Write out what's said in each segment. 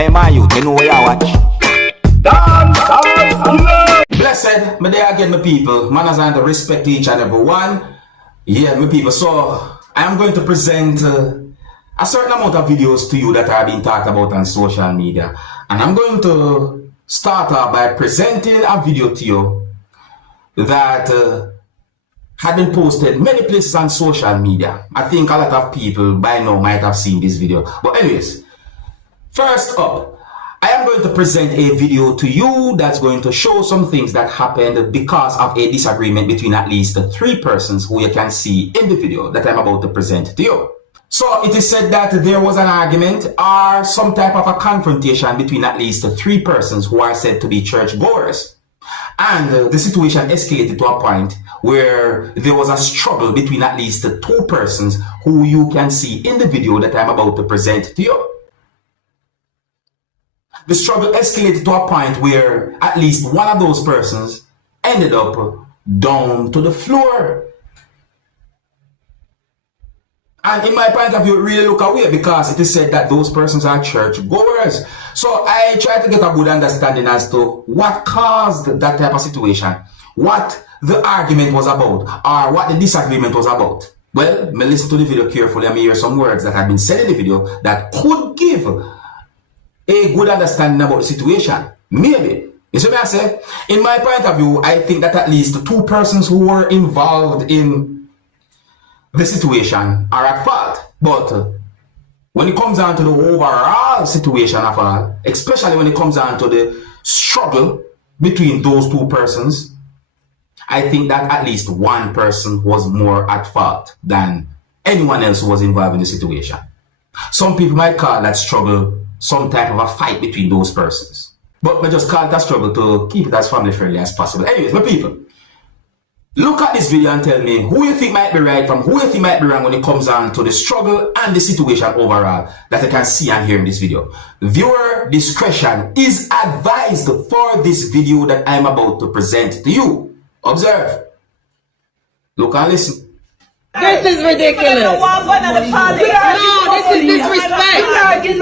Hey man, you know where I watch. Dancehall. Blessed, me there again, my people. Manners and respect to each and every one. Yeah, my people. So I am going to present a certain amount of videos to you that have been talked about on social media, and I'm going to start off by presenting a video to you that had been posted many places on social media. I think a lot of people by now might have seen this video. But anyways, first up, I am going to present a video to you that's going to show some things that happened because of a disagreement between at least 3 persons who you can see in the video that I'm about to present to you. So it is said that there was an argument or some type of a confrontation between at least 3 persons who are said to be churchgoers. And the situation escalated to a point where there was a struggle between at least 2 persons who you can see in the video that I'm about to present to you. The struggle escalated to a point where at least one of those persons ended up down to the floor. And in my point of view, it really look away because it is said that those persons are church goers. So I try to get a good understanding as to what caused that type of situation, what the argument was about, or what the disagreement was about. Well, me listen to the video carefully and me hear some words that have been said in the video that could give a good understanding about the situation. Maybe. You see what I say? In my point of view, I think that at least 2 persons who were involved in the situation are at fault. But when it comes down to the overall situation of all, especially when it comes down to the struggle between those 2 persons, I think that at least one person was more at fault than anyone else who was involved in the situation. Some people might call that struggle some type of a fight between those persons. But I just call it a struggle to keep it as family friendly as possible. Anyways, my people, look at this video and tell me who you think might be right from who you think might be wrong when it comes down to the struggle and the situation overall that you can see and hear in this video. Viewer discretion is advised for this video that I'm about to present to you. Observe. Look and listen. This is ridiculous. No, this is disrespect. You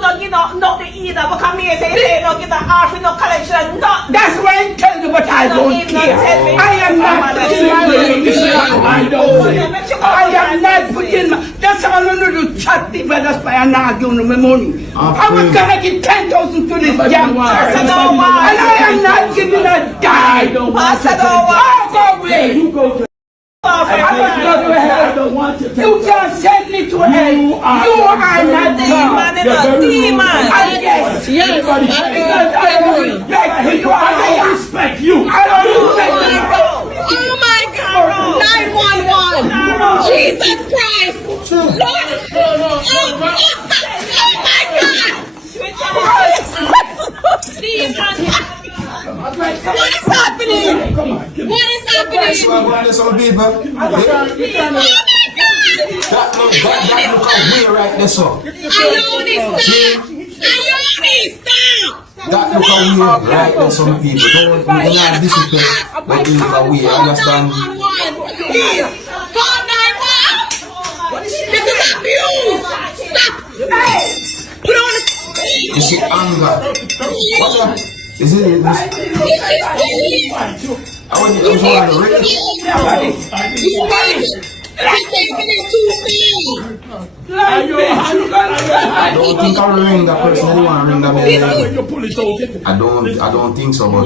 don't get nothing either. But come here and say you don't get the half in no collection. That's why I tell you, but I don't care. I am not putting my I am not putting my. That's how I'm going to chat people. That's why I'm not giving them my money. I was going to give 10,000 to this young person. And I am not giving a dime. Go away. You go to I don't want you can't send me to hell. You are not God. Demon. Yes. I don't respect you. I don't respect you. Oh my God. 911. Jesus Christ. Lord. Oh my God. Demon. What is happening? What is happening? Some people. Oh my God! That look away right there, so. Stop! That look away right there, some people. Don't not disrespect, but they look away. Understand? Please, call 911. This is abuse. Stop! Hey, put on the. You see anger. What's up? Is it this? I want to ring. I don't think I'll ring that person. Anyone ring that bell? I don't think so, but.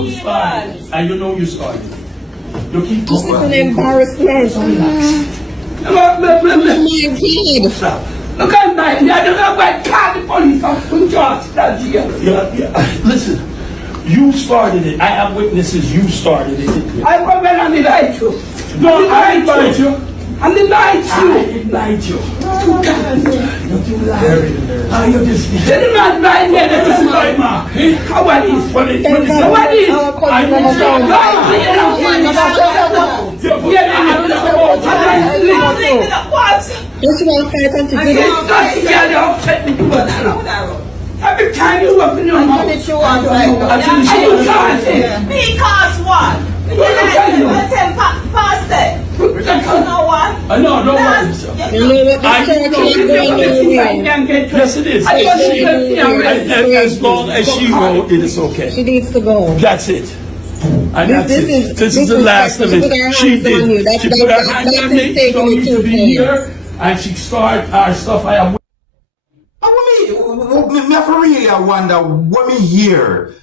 And you know you started. You keep this is an embarrassment. Look at my. I don't know why call the police on George. That's here. Yeah. Listen. You started it. I have witnesses. You started it. I will when I denied you. No, I denied you. I denied you. I denied you. You lie. How you just? Tell not lie me. This is my mark. How are these? What is? What is? I don't lie. Every time you open your mouth, because what? You let him pass it. You know what? No, don't worry, sir. You know what the I church know is you going never on here. can get yes, it is. As long as she wrote, it is okay. She needs to go. That's it. And that's This it. is This is the last of disrespectful. it. She She put her hands on you. did. That- She that- put her that- hand that on is me. She taking don't it need too to be far. here. And she start our stuff. I am. Me have to really wonder when me hear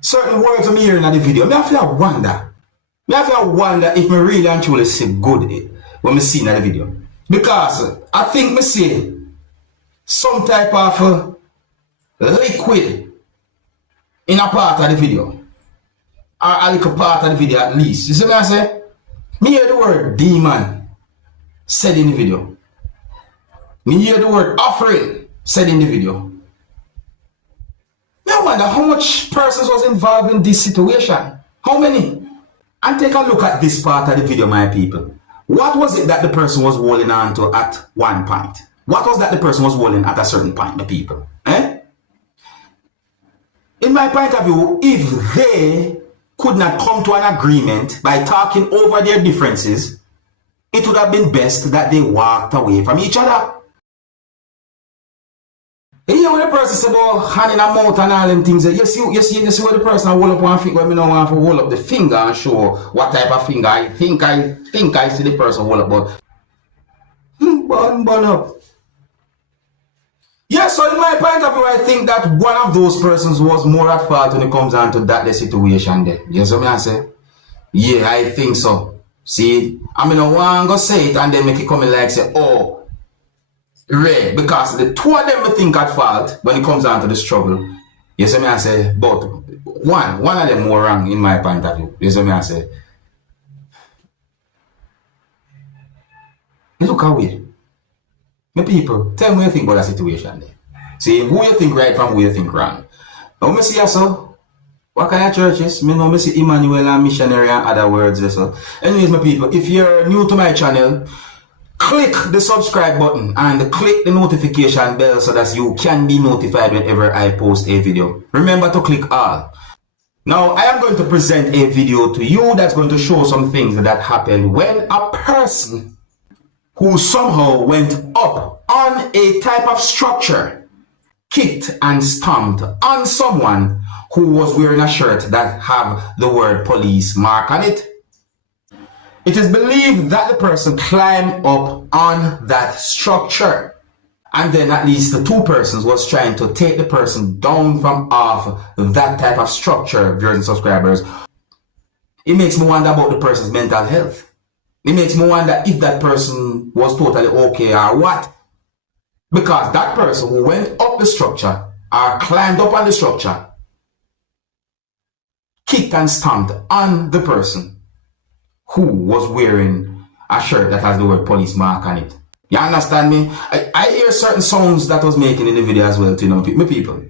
certain words I'm hearing in the video. Me have to wonder. Me have to wonder if me really and truly see good when me see in the video. Because I think me see some type of liquid in a part of the video. Or a little part of the video at least. You see what I say? Me hear the word demon said in the video. Me hear the word offering said in the video. I wonder how much persons was involved in this situation. How many? And take a look at this part of the video, my people. What was it that the person was holding on to at one point? What was that the person was holding at a certain point, the people? In my point of view, if they could not come to an agreement by talking over their differences, it would have been best that they walked away from each other. You hear what the person say about hand in a mouth and all them things. You see what the person hold up one finger. I don't want to hold up the finger and show what type of finger I think I see the person hold up, but burn up. Yeah, so in my point of view, I think that one of those persons was more at fault when it comes down to that the situation there. You see what I say? Yeah, I think so. See, I mean, I want to go say it and then make it come in like say, oh, Ray, because the two of them I think at fault when it comes down to the struggle. You see me I say, but one of them more wrong in my point of view. You see me I say. Look away. My people, tell me what you think about that situation there. See, who you think right from who you think wrong. Now me see also, what kind of churches? Me know me see Emmanuel and missionary and other words so. Anyways, my people, if you're new to my channel, click the subscribe button and click the notification bell so that you can be notified whenever I post a video. Remember to click all. Now, I am going to present a video to you that's going to show some things that happened when a person who somehow went up on a type of structure kicked and stomped on someone who was wearing a shirt that have the word police mark on it. It is believed that the person climbed up on that structure, and then at least the two persons was trying to take the person down from off that type of structure, viewers and subscribers. It makes me wonder about the person's mental health. It makes me wonder if that person was totally okay or what. Because that person who went up the structure or climbed up on the structure kicked and stomped on the person who was wearing a shirt that has the word police mark on it. You understand me? I hear certain sounds that was making in the video as well, you know, my people.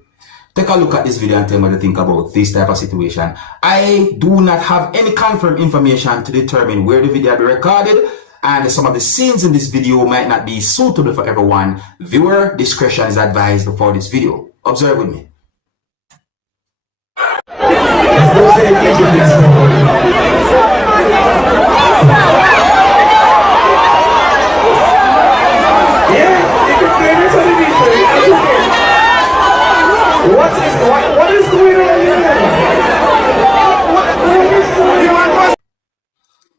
Take a look at this video and tell me what you think about this type of situation. I do not have any confirmed information to determine where the video be recorded, and some of the scenes in this video might not be suitable for everyone. Viewer discretion is advised for this video. Observe with me. What is going on here?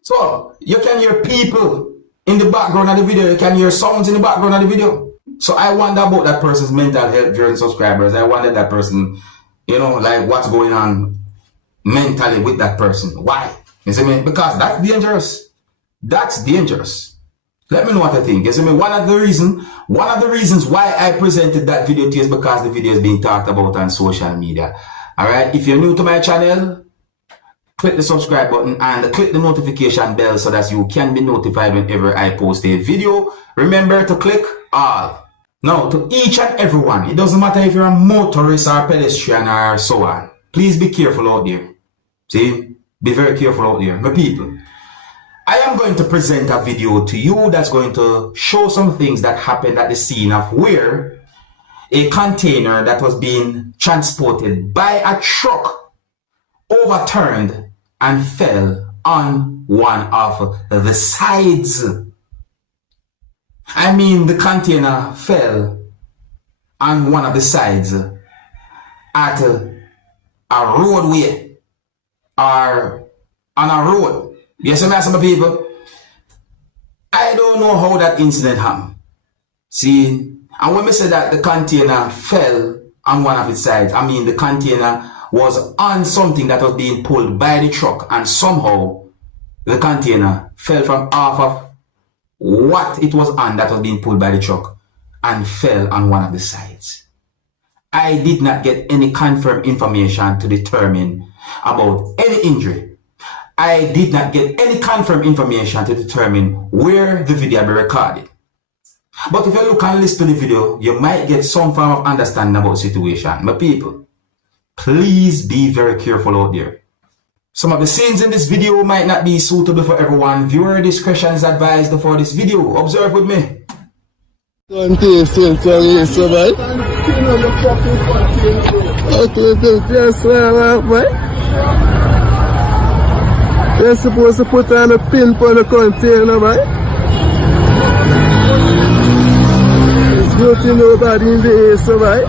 So, you can hear people in the background of the video, you can hear sounds in the background of the video. So I wonder about that person's mental health during subscribers. I wonder that person, you know, like what's going on mentally with that person. Why? You see me? Because that's dangerous. That's dangerous. Let me know what you think. You see me? One of the reasons why I presented that video to you is because the video is being talked about on social media. Alright, if you're new to my channel, click the subscribe button and click the notification bell so that you can be notified whenever I post a video. Remember to click all. Now, to each and everyone, it doesn't matter if you're a motorist or pedestrian or so on. Please be careful out there. See? Be very careful out there. My people, I am going to present a video to you that's going to show some things that happened at the scene of where a container that was being transported by a truck overturned and fell on one of the sides. I mean, the container fell on one of the sides at a roadway or on a road. Yes, some people. I don't know how that incident happened. See, and when we say that the container fell on one of its sides, I mean the container was on something that was being pulled by the truck, and somehow the container fell from off of what it was on that was being pulled by the truck and fell on one of the sides. I did not get any confirmed information to determine about any injury. I did not get any confirmed information to determine where the video be recorded. But if you look and listen to the video, you might get some form of understanding about the situation. My people, please be very careful out there. Some of the scenes in this video might not be suitable for everyone. Viewer discretion is advised for this video. Observe with me. You're supposed to put on a pin for the container, right? There's nothing nobody in the air, so right?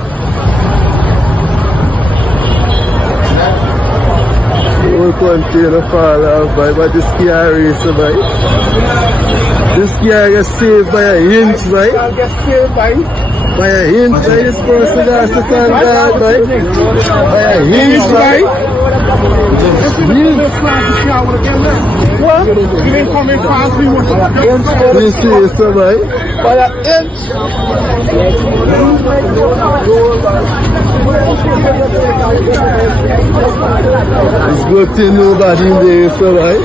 The whole container fall off, right? But this car is, right? This car gets saved by a inch, right? By a inch, right? You're supposed to have to stand guard, right? By a inch, right? What? You ain't coming fast, we want to this is right? By an inch. It's good to nobody in there, so right?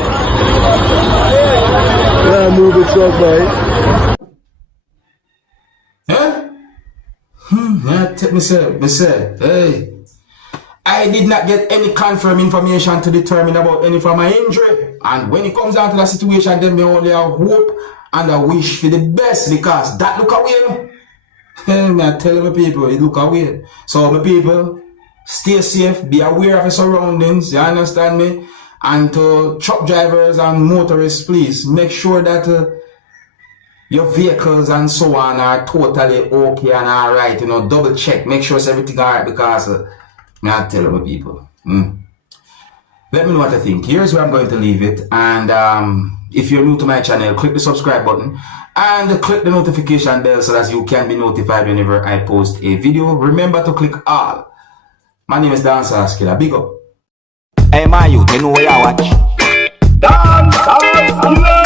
Yeah, move it up, right? Yeah, take me say, hey. I did not get any confirmed information to determine about any from my injury. And when it comes down to that situation, then me only a hope and a wish for the best, because that look away. I tell my people, it look away. So my people, stay safe, be aware of your surroundings, you understand me? And to truck drivers and motorists, please make sure that your vehicles and so on are totally okay and alright. You know, double check, make sure it's everything alright, because I tell my people. Let me know what you think. Here's where I'm going to leave it. And if you're new to my channel, click the subscribe button and click the notification bell so that you can be notified whenever I post a video. Remember to click all. My name is Dancehall Skilla. Big up. Hey, my youth, you know where you watch? Dancehall Skilla.